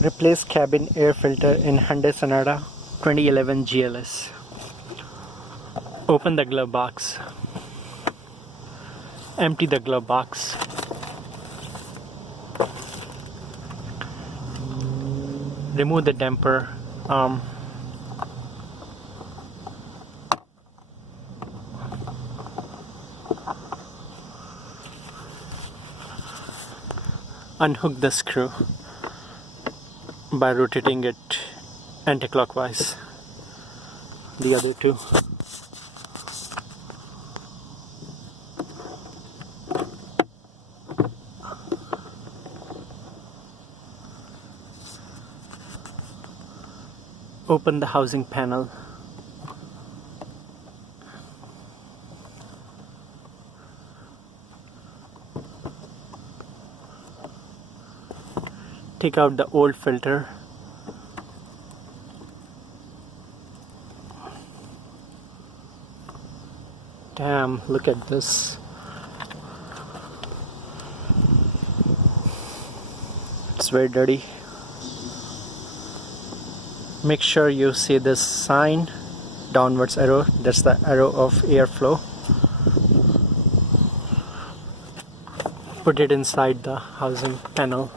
Replace cabin air filter in Hyundai Sonata 2011 GLS. Open the glove box. Empty the glove box. Remove the damper arm. Unhook the screw by rotating it anticlockwise. The other two. Open the housing panel. Take out the old filter. Damn, look at this. It's very dirty. Make sure you see this sign, downwards arrow. That's the arrow of airflow. Put it inside the housing panel.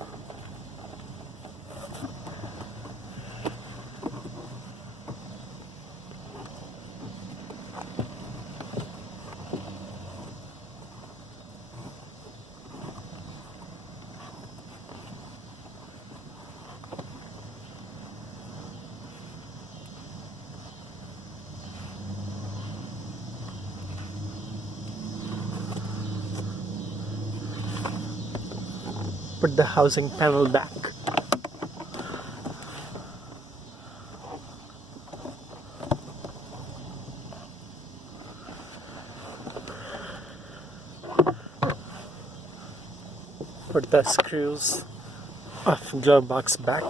Put the housing panel back. Put the screws of glove box back.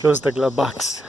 Close the glove box.